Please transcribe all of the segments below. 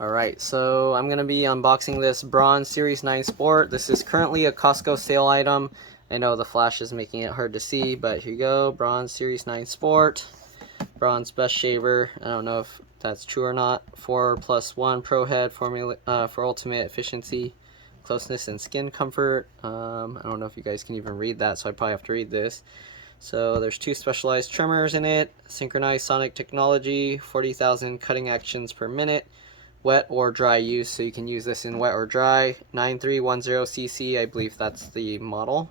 Alright, so I'm going to be unboxing this Braun Series 9 Sport. This is currently a Costco sale item. I know the flash is making it hard to see, but here you go. Braun Series 9 Sport. Braun's best shaver. I don't know if that's true or not. 4+1 Pro Head formula for ultimate efficiency, closeness, and skin comfort. I don't know if you guys can even read that, so I probably have to read this. So there's 2 specialized trimmers in it. Synchronized sonic technology, 40,000 cutting actions per minute. Wet or dry use, so you can use this in wet or dry. 9310cc, I believe that's the model.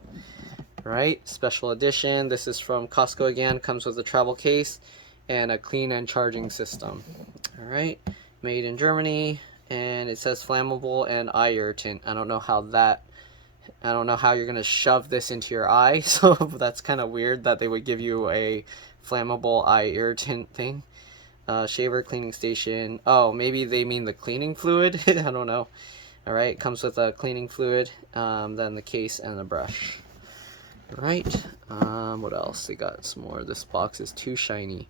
Right, special edition. This is from Costco again. Comes with a travel case and a clean and charging system. All right, made in Germany, and it says flammable and eye irritant. I don't know how you're gonna shove this into your eye, so that's kind of weird that they would give you a flammable eye irritant thing. Shaver cleaning station. Oh, maybe they mean the cleaning fluid. I don't know. All right, comes with a cleaning fluid, then the case and the brush. All right, what else? They got some more. This box is too shiny.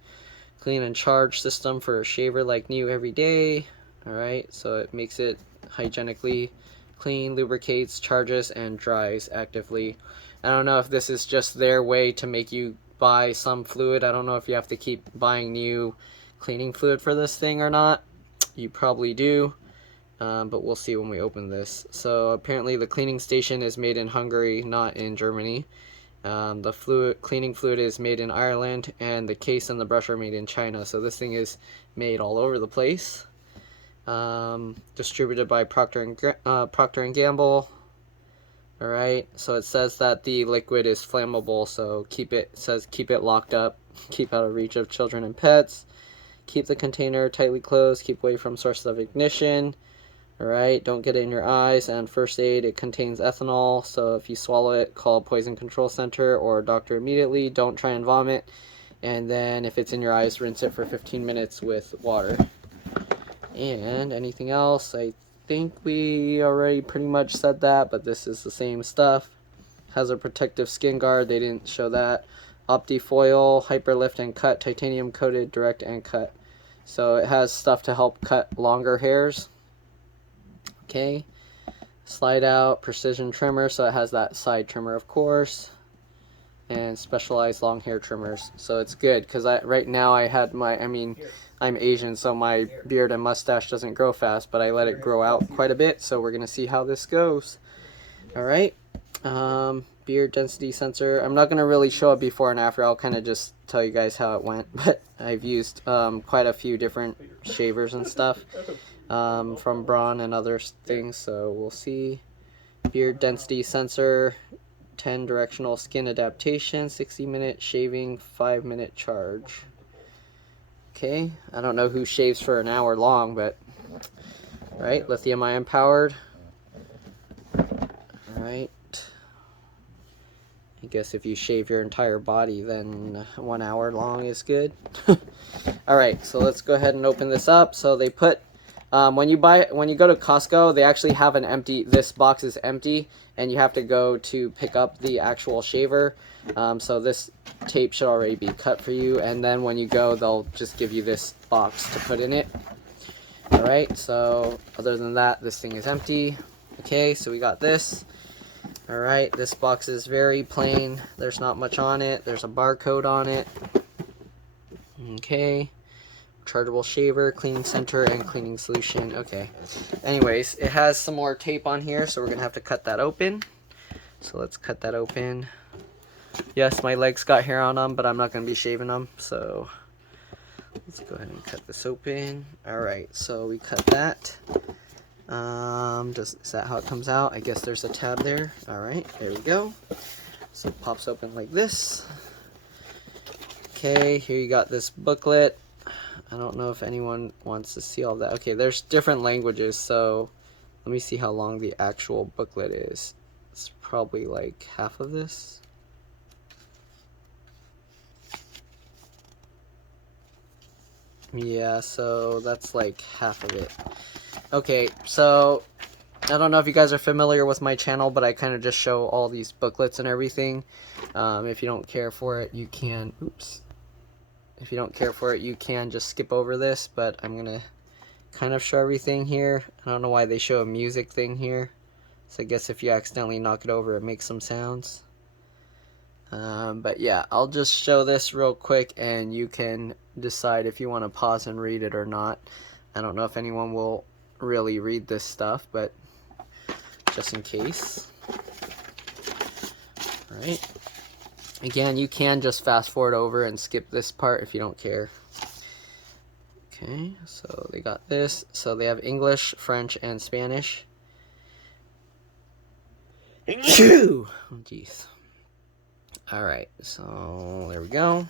Clean and charge system for a shaver like new every day. All right, so it makes it hygienically clean, lubricates, charges, and dries actively. I don't know if this is just their way to make you buy some fluid. I don't know if you have to keep buying new cleaning fluid for this thing or not. You probably do, but we'll see when we open this. So apparently the cleaning station is made in Hungary, not in Germany. The cleaning fluid is made in Ireland, and the case and the brush are made in China. So this thing is made all over the place. Distributed by Procter and Gamble. All right, so it says that the liquid is flammable, so keep it locked up, keep out of reach of children and pets. Keep the container tightly closed, keep away from sources of ignition. Alright, don't get it in your eyes. And first aid, it contains ethanol, so if you swallow it, call Poison Control Center or a doctor immediately. Don't try and vomit. And then if it's in your eyes, rinse it for 15 minutes with water. And anything else? I think we already pretty much said that, but this is the same stuff. Has a protective skin guard, they didn't show that. Optifoil, Hyperlift and Cut, titanium coated, direct and cut. So it has stuff to help cut longer hairs. Okay. Slide out, precision trimmer, so it has that side trimmer, of course. And specialized long hair trimmers. So it's good, because right now I had I'm Asian, so my beard and mustache doesn't grow fast, but I let it grow out quite a bit, so we're going to see how this goes. Alright. Beard density sensor. I'm not going to really show it before and after. I'll kind of just tell you guys how it went. But I've used quite a few different shavers and stuff from Braun and other things. So we'll see. Beard density sensor. 10 directional skin adaptation. 60-minute shaving. 5-minute charge. Okay. I don't know who shaves for an hour long, but... Alright. Lithium ion powered. Alright. I guess if you shave your entire body, then 1 hour long is good. Alright, so let's go ahead and open this up. So they put, when you go to Costco, they actually have this box is empty, and you have to go to pick up the actual shaver. So this tape should already be cut for you, and then when you go, they'll just give you this box to put in it. Alright, so other than that, this thing is empty. Okay, so we got this. Alright, this box is very plain. There's not much on it. There's a barcode on it. Okay. Chargeable shaver, cleaning center, and cleaning solution. Okay. Anyways, it has some more tape on here, so we're going to have to cut that open. So let's cut that open. Yes, my legs got hair on them, but I'm not going to be shaving them. So let's go ahead and cut this open. Alright, so we cut that. Is that how it comes out? I guess there's a tab there. Alright, there we go. So it pops open like this. Okay, here you got this booklet. I don't know if anyone wants to see all that. Okay, there's different languages, so let me see how long the actual booklet is. It's probably like half of this. Yeah, so that's like half of it. Okay, so I don't know if you guys are familiar with my channel, but I kind of just show all these booklets and everything. If you don't care for it, you can, If you don't care for it, you can just skip over this, but I'm going to kind of show everything here. I don't know why they show a music thing here. So I guess if you accidentally knock it over, it makes some sounds. But yeah, I'll just show this real quick and you can decide if you want to pause and read it or not. I don't know if anyone will really read this stuff, but just in case. Alright. Again, you can just fast forward over and skip this part if you don't care. Okay, so they got this. So they have English, French, and Spanish. Oh, jeez. Alright, so there we go.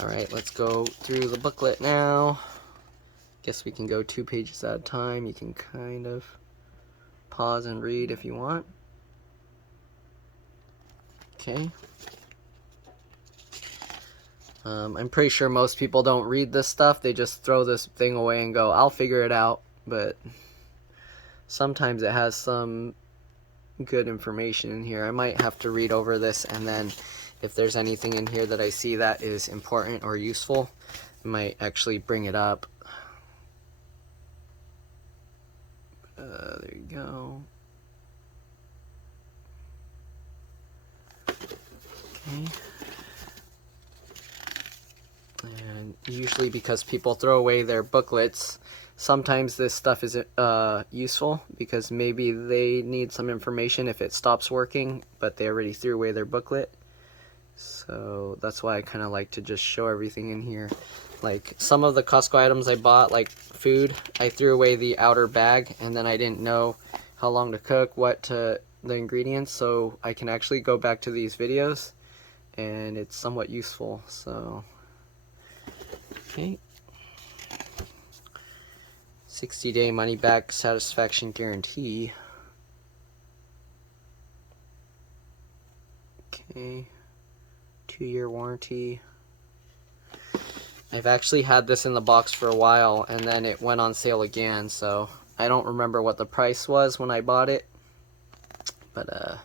Alright, let's go through the booklet now. Guess we can go 2 pages at a time. You can kind of pause and read if you want. Okay. I'm pretty sure most people don't read this stuff. They just throw this thing away and go, I'll figure it out. But sometimes it has some good information in here. I might have to read over this, and then if there's anything in here that I see that is important or useful, I might actually bring it up. There you go. Okay. And usually because people throw away their booklets, sometimes this stuff is useful because maybe they need some information if it stops working, but they already threw away their booklet. So that's why I kind of like to just show everything in here. Like some of the Costco items I bought, like food, I threw away the outer bag and then I didn't know how long to cook, the ingredients, so I can actually go back to these videos and it's somewhat useful. So okay. 60-day money back satisfaction guarantee. Okay. 2-year warranty. I've actually had this in the box for a while and then it went on sale again, so I don't remember what the price was when I bought it, but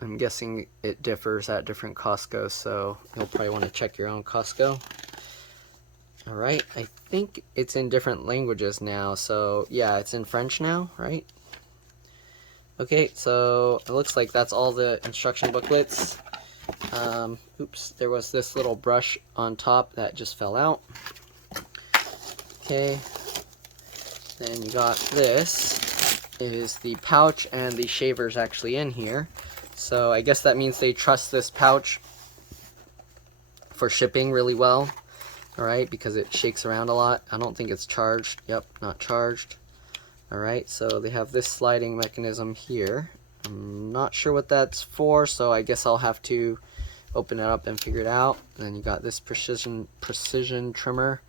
I'm guessing it differs at different Costco, so you'll probably want to check your own Costco. Alright, I think it's in different languages now, so yeah, it's in French now, right? Okay, so it looks like that's all the instruction booklets. Oops, there was this little brush on top that just fell out. Okay, then you got this. It is the pouch and the shaver's actually in here. So I guess that means they trust this pouch for shipping really well. Alright, because it shakes around a lot. I don't think it's charged. Yep, not charged. Alright, so they have this sliding mechanism here. I'm not sure what that's for, so I guess I'll have to open it up and figure it out. And then you got this precision trimmer.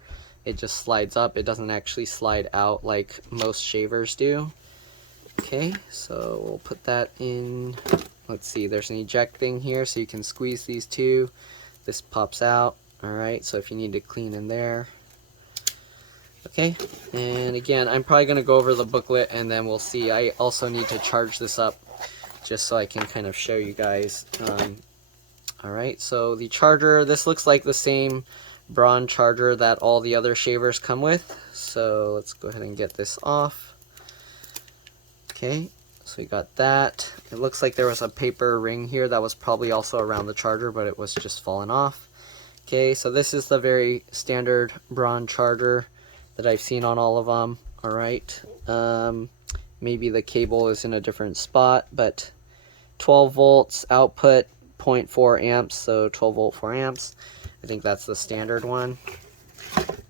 It just slides up. It doesn't actually slide out like most shavers do. Okay, so we'll put that in. Let's see, there's an eject thing here, so you can squeeze these two. This pops out. Alright, so if you need to clean in there. Okay, and again, I'm probably going to go over the booklet and then we'll see. I also need to charge this up just so I can kind of show you guys. Alright, so the charger, this looks like the same Braun charger that all the other shavers come with. So let's go ahead and get this off. Okay, so we got that. It looks like there was a paper ring here that was probably also around the charger, but it was just falling off. Okay, so this is the very standard Braun charger that I've seen on all of them. Alright, maybe the cable is in a different spot, but 12 volts output, 0.4 amps, so 12 volt 4 amps. I think that's the standard one.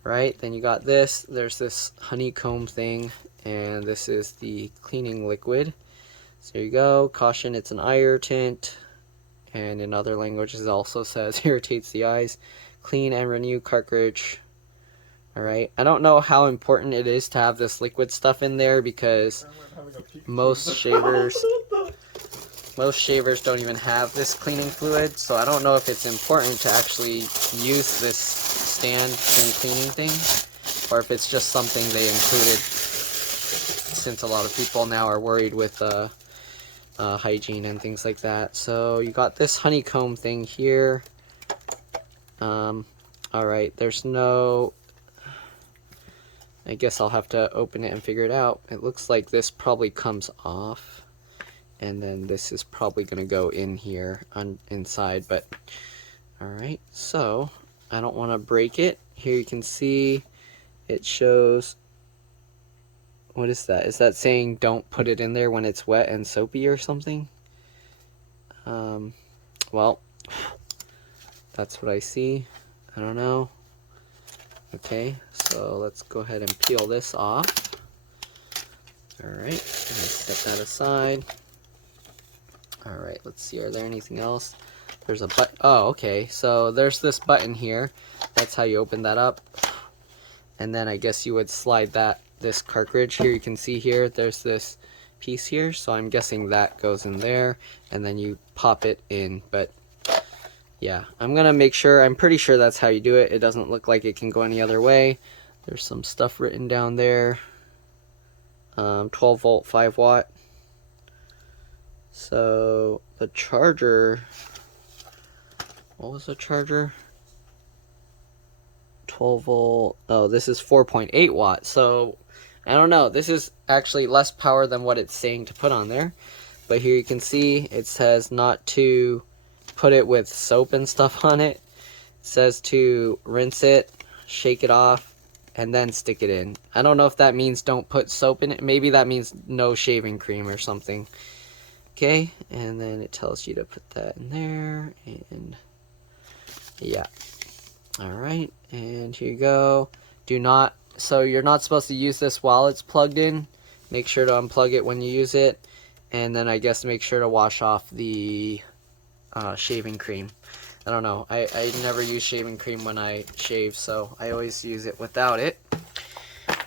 Right, then you got this. There's this honeycomb thing, and this is the cleaning liquid. So there you go. Caution, it's an irritant. And in other languages it also says irritates the eyes. Clean and renew cartridge. Alright, I don't know how important it is to have this liquid stuff in there because most shavers don't even have this cleaning fluid, so I don't know if it's important to actually use this stand and cleaning thing, or if it's just something they included since a lot of people now are worried with hygiene and things like that. So you got this honeycomb thing here. Alright, there's no I guess I'll have to open it and figure it out. It looks like this probably comes off, and then this is probably going to go in here inside, but alright, so I don't want to break it. Here you can see it shows, what is that? Is that saying don't put it in there when it's wet and soapy or something? Well, that's what I see. I don't know. Okay, so let's go ahead and peel this off. Alright, let's set that aside. Alright, let's see, are there anything else? There's a button. Oh, okay, so there's this button here. That's how you open that up. And then I guess you would slide this cartridge. Here you can see here, there's this piece here. So I'm guessing that goes in there. And then you pop it in. But yeah, I'm going to make sure. I'm pretty sure that's how you do it. It doesn't look like it can go any other way. There's some stuff written down there. 12 volt, 5 watt. So the charger, what was the charger? 12 volt. Oh, this is 4.8 watts. So I don't know. This is actually less power than what it's saying to put on there. But here you can see it says not to put it with soap and stuff on it. It says to rinse it, shake it off, and then stick it in. I don't know if that means don't put soap in it. Maybe that means no shaving cream or something. Okay, and then it tells you to put that in there, and yeah. Alright, and here you go. So you're not supposed to use this while it's plugged in. Make sure to unplug it when you use it. And then I guess make sure to wash off the shaving cream. I don't know. I never use shaving cream when I shave, so I always use it without it.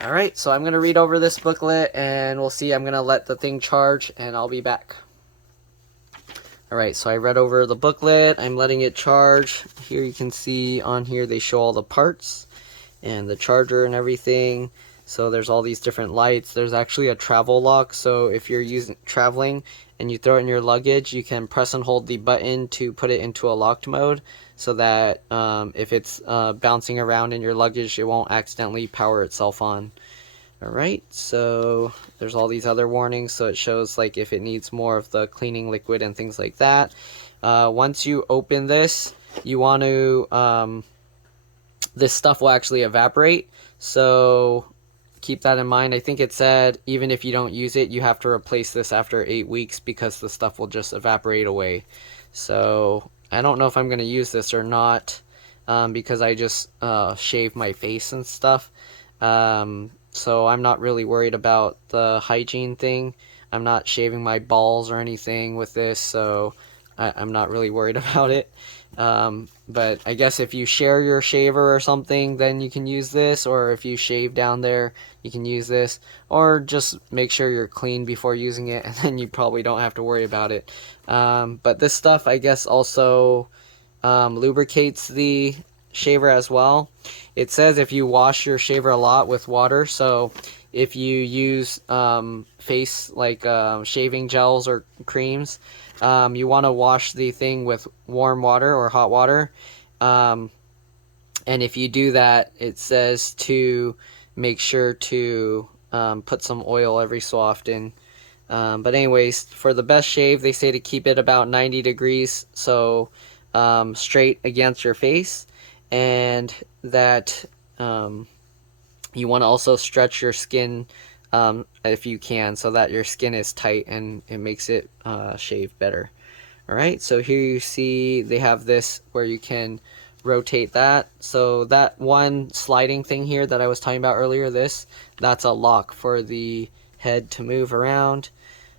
Alright, so I'm going to read over this booklet, and we'll see. I'm going to let the thing charge, and I'll be back. Alright, so I read over the booklet. I'm letting it charge. Here you can see on here they show all the parts and the charger and everything. So there's all these different lights. There's actually a travel lock, so if you're traveling and you throw it in your luggage, you can press and hold the button to put it into a locked mode, so that if it's bouncing around in your luggage, it won't accidentally power itself on. Alright, so there's all these other warnings, so it shows like if it needs more of the cleaning liquid and things like that. Once you open this, you want to, this stuff will actually evaporate, so keep that in mind. I think it said even if you don't use it, you have to replace this after 8 weeks because the stuff will just evaporate away. So I don't know if I'm going to use this or not, because I just shave my face and stuff. So I'm not really worried about the hygiene thing. I'm not shaving my balls or anything with this, so I'm not really worried about it. But I guess if you share your shaver or something, then you can use this, or if you shave down there, you can use this, or just make sure you're clean before using it, and then you probably don't have to worry about it. But this stuff, I guess, also lubricates the shaver as well. It says if you wash your shaver a lot with water, so if you use face like shaving gels or creams, you want to wash the thing with warm water or hot water, and if you do that, it says to make sure to put some oil every so often. But anyways, for the best shave, they say to keep it about 90 degrees, so straight against your face, and that you want to also stretch your skin if you can, so that your skin is tight and it makes it shave better. Alright, so here you see they have this where you can rotate that. So that one sliding thing here that I was talking about earlier, that's a lock for the head to move around.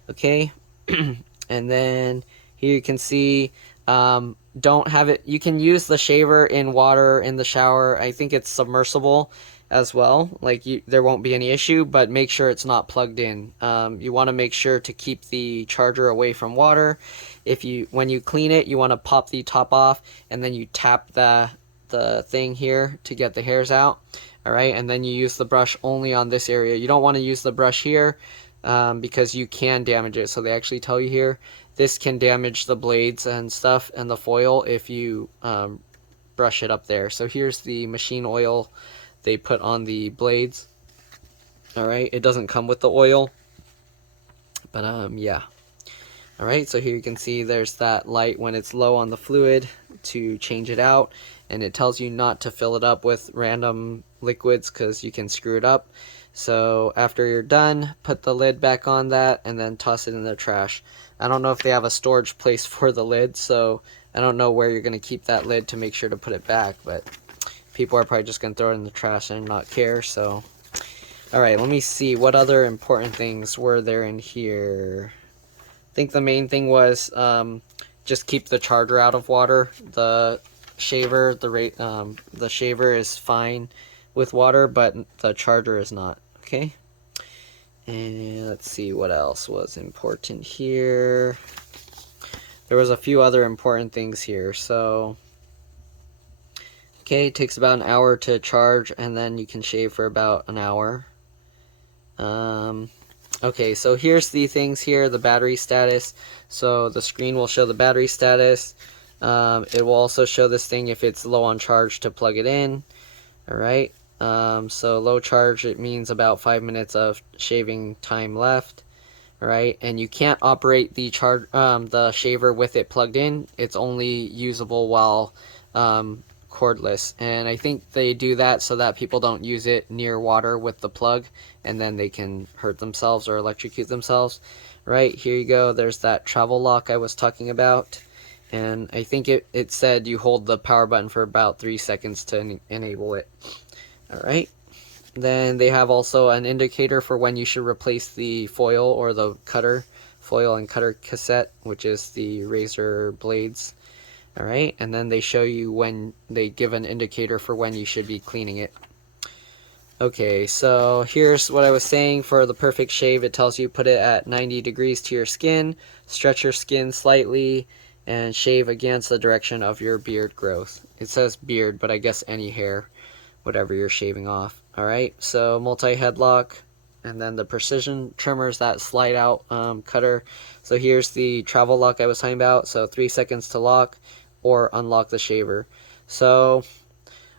Okay, and then here you can see don't have it, you can use the shaver in water in the shower. I think it's submersible as well, like there won't be any issue, but make sure it's not plugged in. You want to make sure to keep the charger away from water. When you clean it, you want to pop the top off, and then you tap the thing here to get the hairs out. Alright, and then you use the brush only on this area. You don't want to use the brush here because you can damage it. So they actually tell you here, this can damage the blades and stuff and the foil if you brush it up there. So here's the machine oil they put on the blades. Alright, it doesn't come with the oil, but yeah. Alright, so here you can see there's that light when it's low on the fluid to change it out, and it tells you not to fill it up with random liquids because you can screw it up. So after you're done, put the lid back on that and then toss it in the trash. I don't know if they have a storage place for the lid, so I don't know where you're going to keep that lid to make sure to put it back, but people are probably just going to throw it in the trash and not care. So alright, let me see what other important things were there in here. I think the main thing was just keep the charger out of water. The shaver, the shaver is fine with water, but the charger is not. Okay. And let's see what else was important here. There was a few other important things here. So, okay, it takes about an hour to charge, and then you can shave for about an hour. Okay, so here's the things here, the battery status. So the screen will show the battery status. It will also show this thing if it's low on charge to plug it in. Alright, so low charge, it means about 5 minutes of shaving time left. Alright, and you can't operate the shaver with it plugged in. It's only usable while cordless, and I think they do that so that people don't use it near water with the plug, and then they can hurt themselves or electrocute themselves. Right, here you go, there's that travel lock I was talking about, and I think it said you hold the power button for about 3 seconds to enable it. Alright, then they have also an indicator for when you should replace the foil or the foil and cutter cassette, which is the razor blades. Alright, and then they show you when they give an indicator for when you should be cleaning it. Okay, so here's what I was saying for the perfect shave. It tells you put it at 90 degrees to your skin, stretch your skin slightly, and shave against the direction of your beard growth. It says beard, but I guess any hair, whatever you're shaving off. Alright, so multi-headlock, and then the precision trimmers, that slide out cutter. So here's the travel lock I was talking about, so 3 seconds to lock or unlock the shaver. So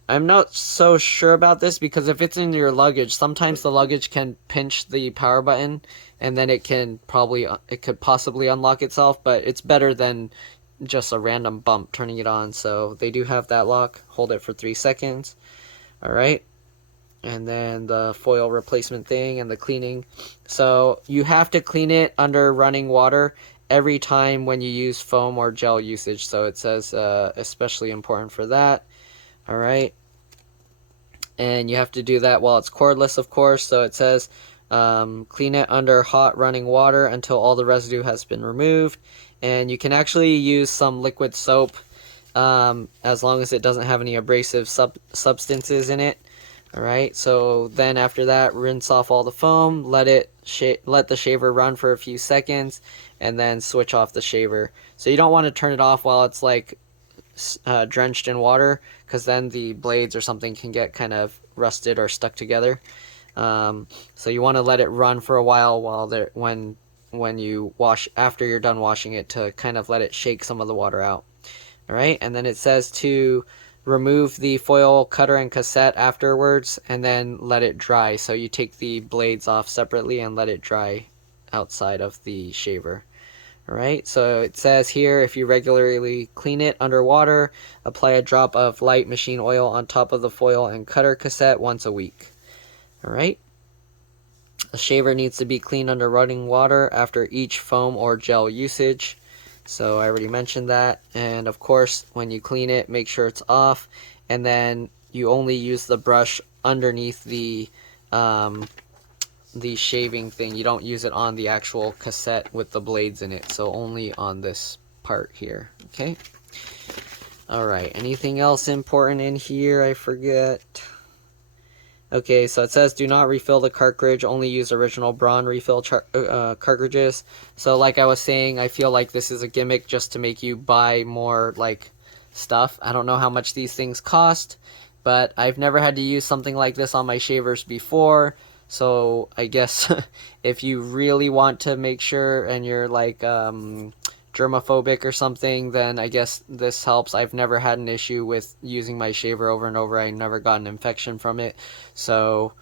I'm not so sure about this because if it's in your luggage, sometimes the luggage can pinch the power button and then it could possibly unlock itself, but it's better than just a random bump turning it on. So they do have that lock. Hold it for 3 seconds. Alright, and then the foil replacement thing and the cleaning. So you have to clean it under running water every time when you use foam or gel usage. So it says especially important for that. Alright, and you have to do that while it's cordless, of course. So it says clean it under hot running water until all the residue has been removed, and you can actually use some liquid soap as long as it doesn't have any abrasive substances in it. Alright, so then after that, rinse off all the foam, let the shaver run for a few seconds, and then switch off the shaver. So you don't want to turn it off while it's like drenched in water, because then the blades or something can get kind of rusted or stuck together. So you want to let it run for a while when you wash, after you're done washing it, to kind of let it shake some of the water out. Alright, and then it says to remove the foil cutter and cassette afterwards and then let it dry. So you take the blades off separately and let it dry outside of the shaver. Alright, so it says here, if you regularly clean it underwater, apply a drop of light machine oil on top of the foil and cutter cassette once a week. Alright, a shaver needs to be cleaned under running water after each foam or gel usage. So I already mentioned that. And of course, when you clean it, make sure it's off, and then you only use the brush underneath the shaving thing. You don't use it on the actual cassette with the blades in it, so only on this part here. Okay, alright, anything else important in here I forget? Okay, so it says do not refill the cartridge, only use original Braun refill cartridges. So like I was saying, I feel like this is a gimmick just to make you buy more like stuff. I don't know how much these things cost, but I've never had to use something like this on my shavers before. So I guess if you really want to make sure and you're like germophobic or something, then I guess this helps. I've never had an issue with using my shaver over and over. I never got an infection from it. So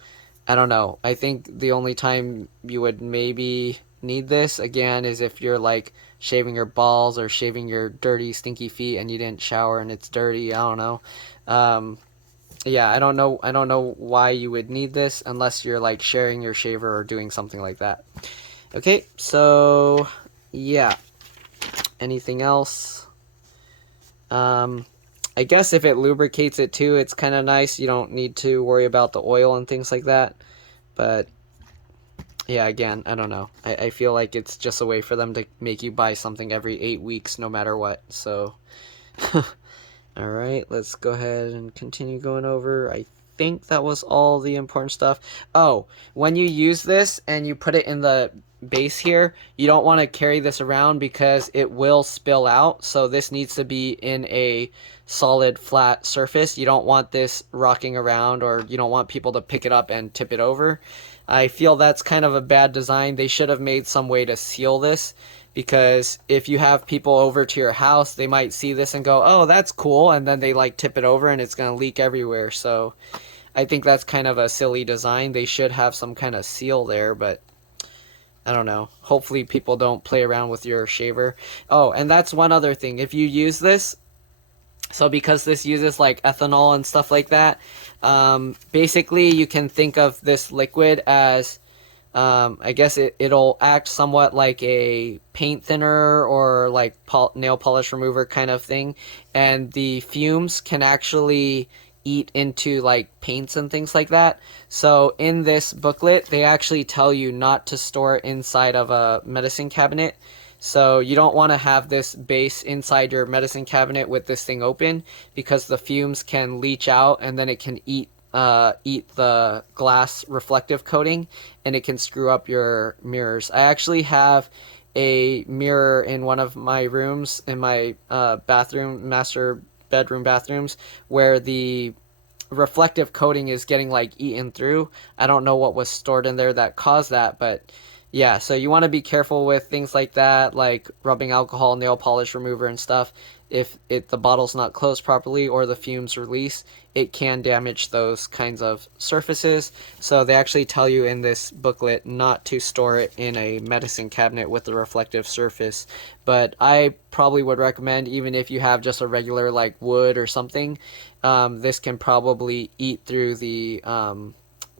I don't know. I think the only time you would maybe need this again is if you're like shaving your balls or shaving your dirty, stinky feet and you didn't shower and it's dirty. I don't know. Um, yeah, I don't know. I don't know why you would need this unless you're like sharing your shaver or doing something like that. Okay, so yeah. Anything else? Um, I guess if it lubricates it too, it's kind of nice. You don't need to worry about the oil and things like that. But yeah, again, I don't know. I feel like it's just a way for them to make you buy something every 8 weeks no matter what. So, alright, let's go ahead and continue going over. I think that was all the important stuff. Oh, when you use this and you put it in the base here, you don't want to carry this around because it will spill out. So this needs to be in a solid flat surface. You don't want this rocking around, or you don't want people to pick it up and tip it over. I feel that's kind of a bad design. They should have made some way to seal this, because if you have people over to your house, they might see this and go, oh, that's cool, and then they like tip it over and it's going to leak everywhere. So I think that's kind of a silly design. They should have some kind of seal there, but I don't know. Hopefully people don't play around with your shaver. Oh, and that's one other thing. If you use this, so because this uses like ethanol and stuff like that, basically you can think of this liquid as, I guess it'll act somewhat like a paint thinner or like nail polish remover kind of thing. And the fumes can actually eat into like paints and things like that. So in this booklet, they actually tell you not to store it inside of a medicine cabinet. So you don't want to have this base inside your medicine cabinet with this thing open, because the fumes can leach out and then it can eat the glass reflective coating, and it can screw up your mirrors. I actually have a mirror in one of my rooms in my master bedroom bathrooms where the reflective coating is getting like eaten through. I don't know what was stored in there that caused that, but yeah, so you want to be careful with things like that, like rubbing alcohol, nail polish remover and stuff. If the bottle's not closed properly or the fumes release, it can damage those kinds of surfaces. So they actually tell you in this booklet not to store it in a medicine cabinet with a reflective surface. But I probably would recommend, even if you have just a regular like wood or something, this can probably eat through the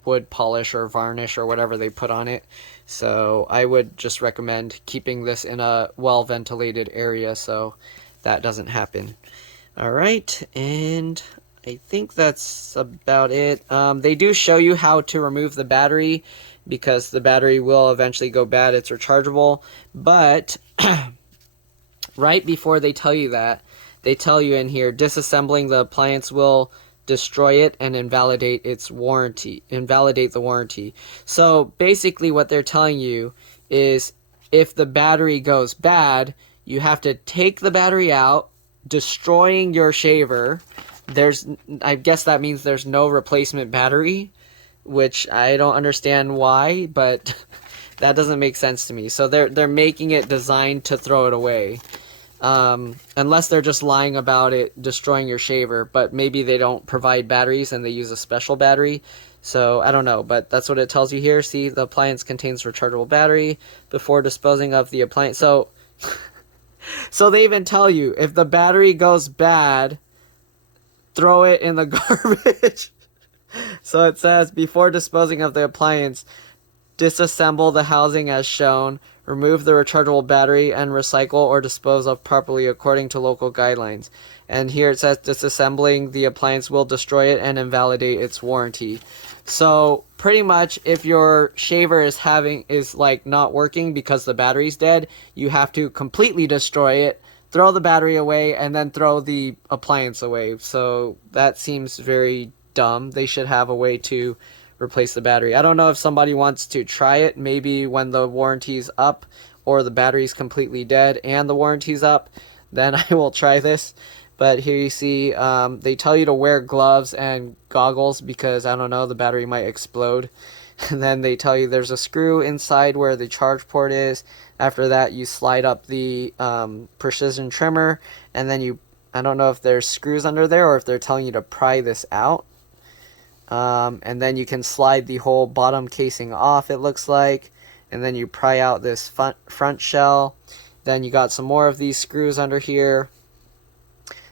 wood polish or varnish or whatever they put on it. So I would just recommend keeping this in a well ventilated area so that doesn't happen. Alright, and I think that's about it. They do show you how to remove the battery, because the battery will eventually go bad. It's rechargeable, but right before they tell you that, they tell you in here, disassembling the appliance will destroy it and invalidate the warranty. So basically what they're telling you is, if the battery goes bad, you have to take the battery out, destroying your shaver. I guess that means there's no replacement battery, which I don't understand why, but that doesn't make sense to me. So they're making it designed to throw it away. Unless they're just lying about it destroying your shaver, but maybe they don't provide batteries and they use a special battery. So I don't know, but that's what it tells you here. See, the appliance contains rechargeable battery before disposing of the appliance. So so they even tell you, if the battery goes bad, throw it in the garbage. So it says, before disposing of the appliance, disassemble the housing as shown, remove the rechargeable battery, and recycle or dispose of properly according to local guidelines. And here it says, disassembling the appliance will destroy it and invalidate its warranty. So pretty much, if your shaver is like not working because the battery's dead, you have to completely destroy it, throw the battery away, and then throw the appliance away. So that seems very dumb. They should have a way to replace the battery. I don't know if somebody wants to try it, maybe when the warranty's up or the battery's completely dead and the warranty's up, then I will try this. But here you see, they tell you to wear gloves and goggles because, I don't know, the battery might explode. And then they tell you there's a screw inside where the charge port is. After that, you slide up the precision trimmer, and then I don't know if there's screws under there or if they're telling you to pry this out. And then you can slide the whole bottom casing off, it looks like, and then you pry out this front shell. Then you got some more of these screws under here.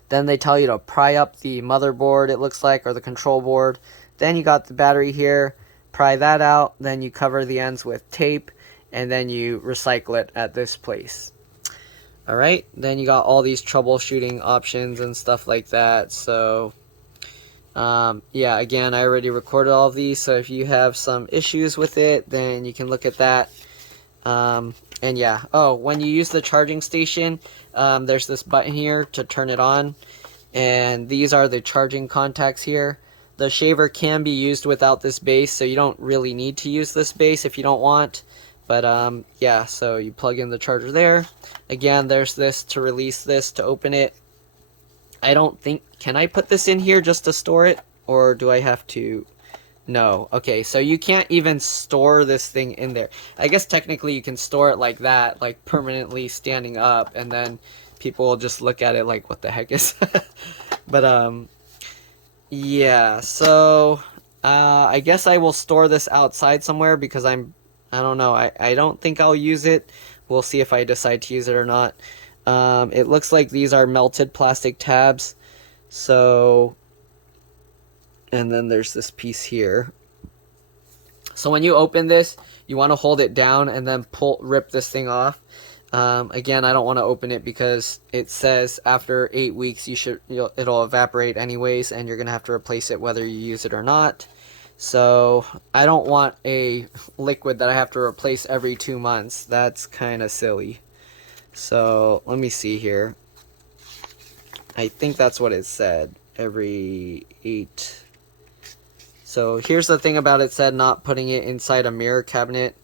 Then they tell you to pry up the motherboard, it looks like, or the control board. Then you got the battery here, pry that out, then you cover the ends with tape, and then you recycle it at this place. Alright, then you got all these troubleshooting options and stuff like that. So yeah, again, I already recorded all of these, so if you have some issues with it, then you can look at that. And yeah, oh, when you use the charging station, there's this button here to turn it on, and these are the charging contacts here. The shaver can be used without this base, so you don't really need to use this base if you don't want. But yeah, so you plug in the charger there. Again, there's this to release this, to open it. I don't think, can I put this in here just to store it? Or do I have to? No. Okay, so you can't even store this thing in there. I guess technically you can store it like that, like permanently standing up, and then people will just look at it like, what the heck is But yeah, so I guess I will store this outside somewhere because I don't know, I don't think I'll use it. We'll see if I decide to use it or not. It looks like these are melted plastic tabs. So, and then there's this piece here. So when you open this, you want to hold it down and then rip this thing off. Again, I don't want to open it because it says after 8 weeks it'll evaporate anyways, and you're gonna have to replace it whether you use it or not. So I don't want a liquid that I have to replace every 2 months. That's kind of silly. So let me see here. I think that's what it said. Every 8. So here's the thing about it said not putting it inside a mirror cabinet,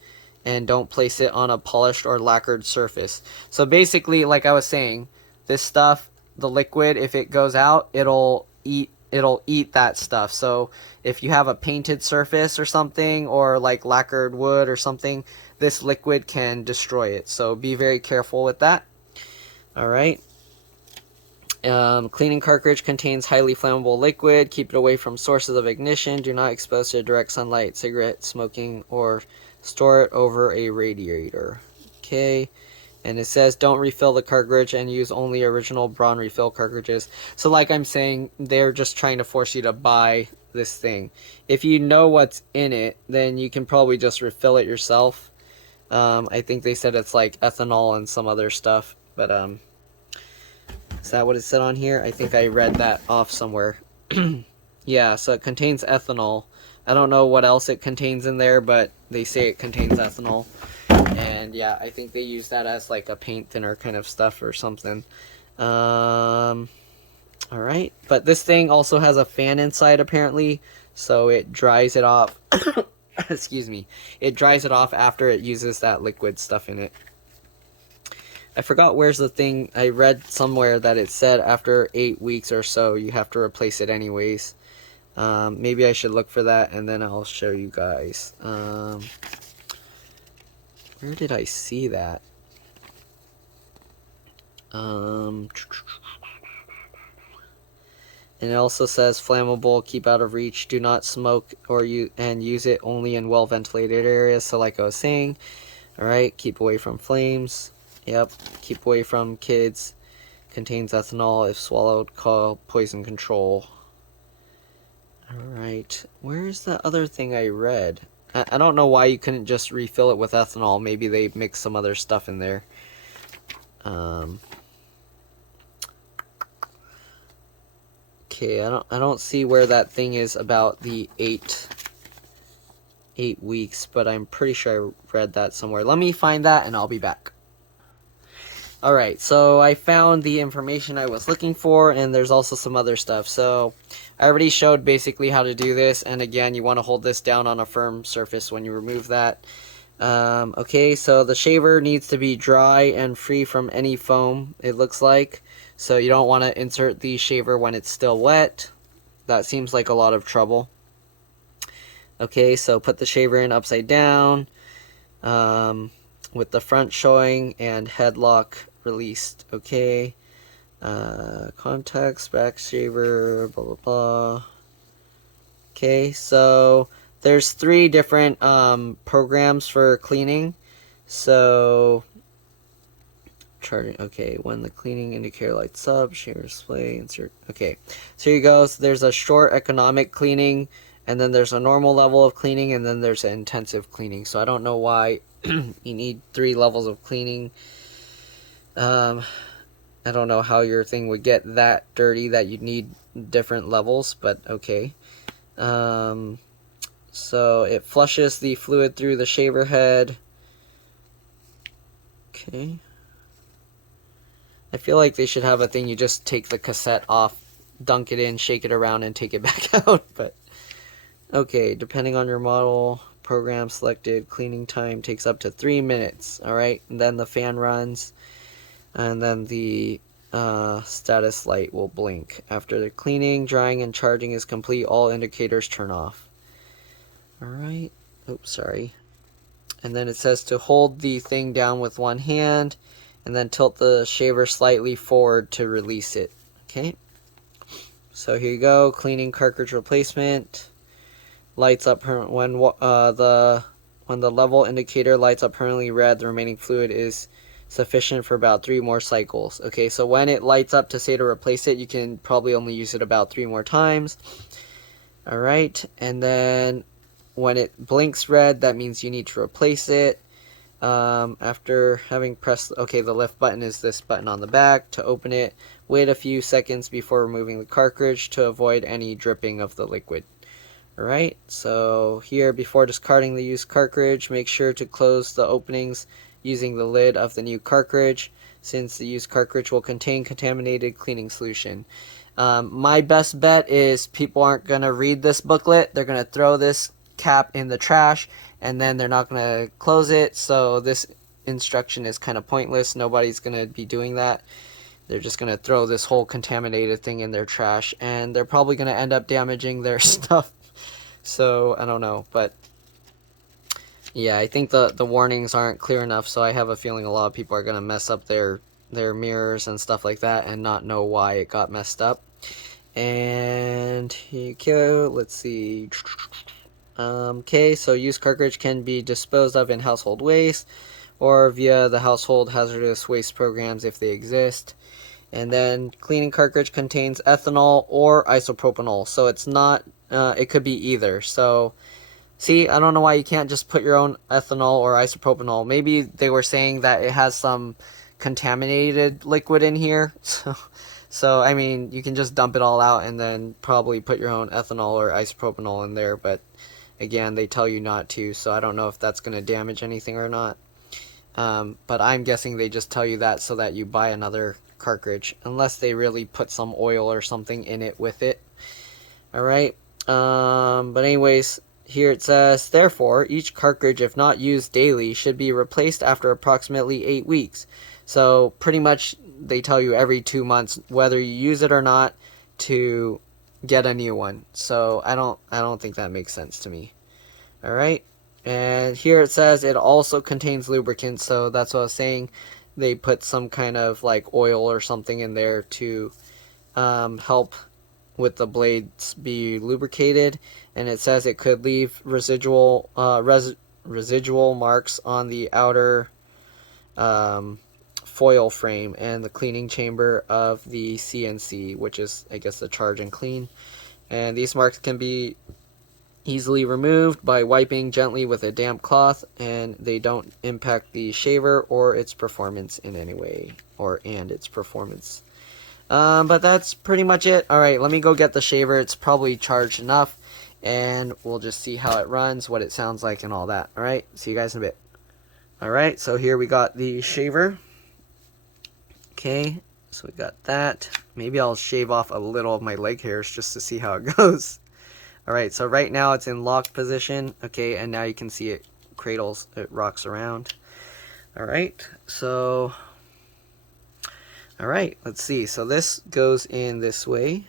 and don't place it on a polished or lacquered surface. So basically, like I was saying, this stuff, the liquid, if it goes out, it'll eat that stuff. So if you have a painted surface or something, or like lacquered wood or something, this liquid can destroy it. So be very careful with that. Alright. Cleaning cartridge contains highly flammable liquid. Keep it away from sources of ignition. Do not expose to direct sunlight, cigarette smoking, or store it over a radiator. Okay. And it says don't refill the cartridge and use only original Braun refill cartridges. So like I'm saying, they're just trying to force you to buy this thing. If you know what's in it, then you can probably just refill it yourself. I think they said it's like ethanol and some other stuff. But is that what it said on here? I think I read that off somewhere. Yeah, so it contains ethanol. I don't know what else it contains in there, but they say it contains ethanol. And yeah, I think they use that as like a paint thinner kind of stuff or something. Alright, but this thing also has a fan inside apparently, so it dries it off. Excuse me. It dries it off after it uses that liquid stuff in it. I forgot where's the thing. I read somewhere that it said after 8 weeks or so you have to replace it anyways. Maybe I should look for that and then I'll show you guys. Where did I see that? And it also says flammable, keep out of reach, do not smoke or use it only in well ventilated areas. So like I was saying, alright, keep away from flames. Yep, keep away from kids. Contains ethanol, if swallowed, call poison control. Alright, where's the other thing I read? I don't know why you couldn't just refill it with ethanol. Maybe they mix some other stuff in there. Okay, I don't see where that thing is about the 8 weeks, but I'm pretty sure I read that somewhere. Let me find that and I'll be back. Alright, so I found the information I was looking for, and there's also some other stuff. So I already showed basically how to do this, and again, you want to hold this down on a firm surface when you remove that. Okay, so the shaver needs to be dry and free from any foam, it looks like. So you don't want to insert the shaver when it's still wet. That seems like a lot of trouble. Okay, so put the shaver in upside down, with the front showing and headlock released. Okay, contacts, back shaver, blah blah blah. Okay, so there's 3 different programs for cleaning. So charging, okay, when the cleaning indicator lights up, share display, insert, okay. So here you go. So there's a short economic cleaning, and then there's a normal level of cleaning, and then there's an intensive cleaning. So I don't know why you need 3 levels of cleaning. I don't know how your thing would get that dirty that you'd need different levels, but okay. So it flushes the fluid through the shaver head. Okay. I feel like they should have a thing you just take the cassette off, dunk it in, shake it around, and take it back out. But okay, depending on your model, program selected, cleaning time takes up to 3 minutes. Alright, and then the fan runs, and then the status light will blink. After the cleaning, drying, and charging is complete, all indicators turn off. Alright, oops, sorry. And then it says to hold the thing down with one hand, and then tilt the shaver slightly forward to release it. Okay, so here you go. Cleaning cartridge replacement. Lights up when the level indicator lights up permanently red, the remaining fluid is sufficient for about 3 more cycles. Okay, so when it lights up to say to replace it, you can probably only use it about 3 more times. Alright, and then when it blinks red, that means you need to replace it. After having pressed, okay, the lift button is this button on the back. To open it, wait a few seconds before removing the cartridge to avoid any dripping of the liquid. Alright, so here, before discarding the used cartridge, make sure to close the openings using the lid of the new cartridge, since the used cartridge will contain contaminated cleaning solution. My best bet is people aren't going to read this booklet. They're going to throw this cap in the trash, and then they're not going to close it, so this instruction is kind of pointless. Nobody's going to be doing that. They're just going to throw this whole contaminated thing in their trash, and they're probably going to end up damaging their stuff. So I don't know, but yeah, I think the warnings aren't clear enough, so I have a feeling a lot of people are going to mess up their mirrors and stuff like that and not know why it got messed up. And here you go. Let's see. Okay, so used cartridge can be disposed of in household waste or via the household hazardous waste programs if they exist. And then cleaning cartridge contains ethanol or isopropanol, so it's not, it could be either. So see, I don't know why you can't just put your own ethanol or isopropanol. Maybe they were saying that it has some contaminated liquid in here. So I mean, you can just dump it all out and then probably put your own ethanol or isopropanol in there, but again, they tell you not to, so I don't know if that's going to damage anything or not. But I'm guessing they just tell you that so that you buy another cartridge, unless they really put some oil or something in it with it. Alright, but anyways, here it says, therefore, each cartridge, if not used daily, should be replaced after approximately 8 weeks. So pretty much they tell you every 2 months, whether you use it or not, to get a new one. So I don't think that makes sense to me. Alright, and here it says it also contains lubricant, so that's what I was saying. They put some kind of like oil or something in there to help with the blades be lubricated, and it says it could leave residual marks on the outer foil frame and the cleaning chamber of the CNC, which is, I guess, the charge and clean. And these marks can be easily removed by wiping gently with a damp cloth, and they don't impact the shaver or its performance in any way, and its performance. But that's pretty much it. Alright, let me go get the shaver. It's probably charged enough, and we'll just see how it runs, what it sounds like, and all that. Alright, see you guys in a bit. Alright, so here we got the shaver. Okay, so we got that. Maybe I'll shave off a little of my leg hairs just to see how it goes. Alright, so right now it's in locked position. Okay, and now you can see it cradles, it rocks around. Alright, so... Alright, let's see. So this goes in this way,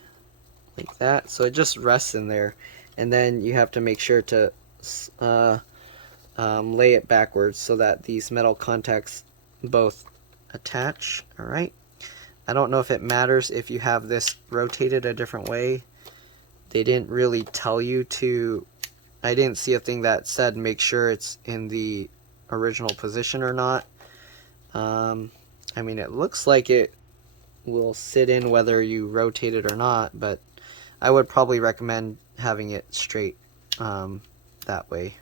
like that. So it just rests in there. And then you have to make sure to lay it backwards so that these metal contacts both attach. Alright. I don't know if it matters if you have this rotated a different way, they didn't really tell you to, I didn't see a thing that said make sure it's in the original position or not. I mean, it looks like it will sit in whether you rotate it or not, but I would probably recommend having it straight that way.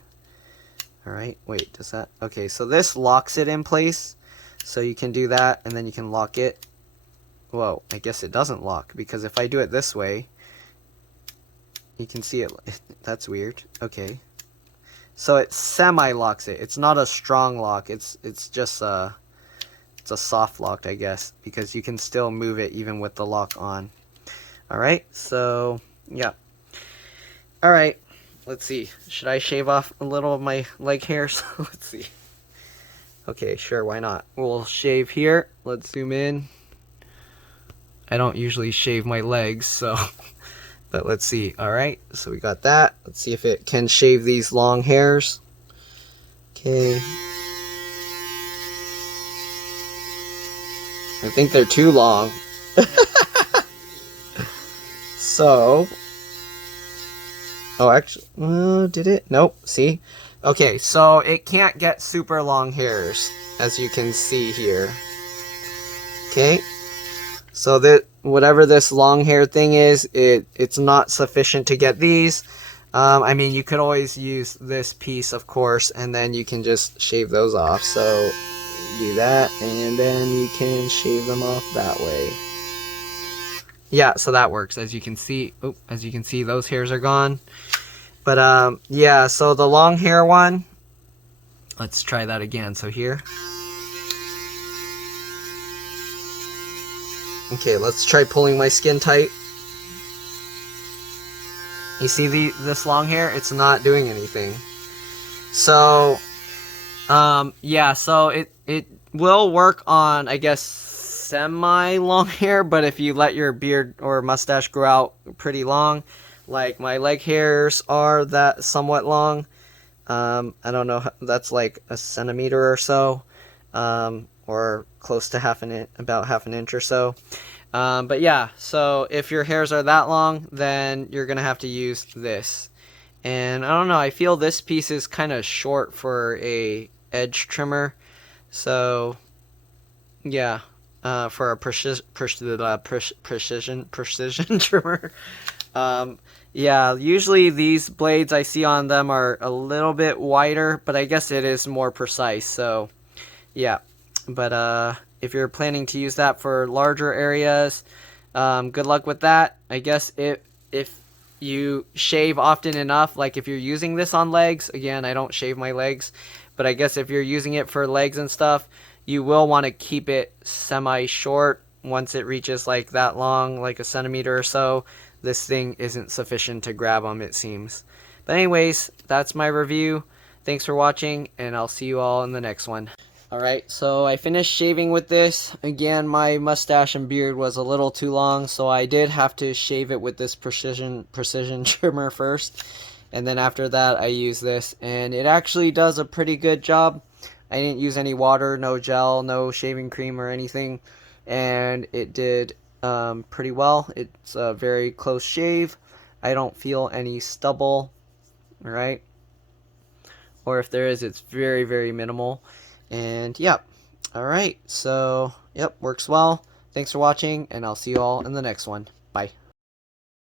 Alright, wait, does that... Okay, so this locks it in place, so you can do that, and then you can lock it. Whoa, I guess it doesn't lock, because if I do it this way, you can see it. That's weird. Okay. So it semi-locks it. It's not a strong lock. It's just a soft lock, I guess, because you can still move it even with the lock on. Alright, so yeah. Alright, let's see. Should I shave off a little of my leg hairs? Let's see. Okay, sure, why not? We'll shave here. Let's zoom in. I don't usually shave my legs, so but let's see. Alright, so we got that. Let's see if it can shave these long hairs. Okay. I think they're too long. So, oh, actually, did it? Nope, see? Okay, so it can't get super long hairs, as you can see here. Okay, so that whatever this long hair thing is, it's not sufficient to get these. I mean, you could always use this piece, of course, and then you can just shave those off. So, do that, and then you can shave them off that way. Yeah, so that works. As you can see, those hairs are gone. But yeah, so the long hair one, let's try that again. So here. Okay, let's try pulling my skin tight. You see this long hair? It's not doing anything. So yeah, so it will work on, I guess, semi-long hair, but if you let your beard or mustache grow out pretty long, like my leg hairs are that somewhat long, I don't know, that's like a centimeter or so, or close to about half an inch or so. But yeah, so if your hairs are that long, then you're gonna have to use this. And I don't know, I feel this piece is kind of short for a edge trimmer, so yeah. For a precision trimmer. Yeah, usually these blades I see on them are a little bit wider, but I guess it is more precise, so yeah. But if you're planning to use that for larger areas, good luck with that. I guess if you shave often enough, like if you're using this on legs, again, I don't shave my legs, but I guess if you're using it for legs and stuff, you will want to keep it semi-short. Once it reaches like that long, like a centimeter or so, this thing isn't sufficient to grab them, it seems. But anyways, that's my review. Thanks for watching, and I'll see you all in the next one. Alright, so I finished shaving with this. Again, my mustache and beard was a little too long, so I did have to shave it with this precision trimmer first. And then after that, I used this, and it actually does a pretty good job. I didn't use any water, no gel, no shaving cream or anything, and it did pretty well. It's a very close shave. I don't feel any stubble, right? Or if there is, it's very, very minimal. And yep, alright, so yep, works well. Thanks for watching, and I'll see you all in the next one.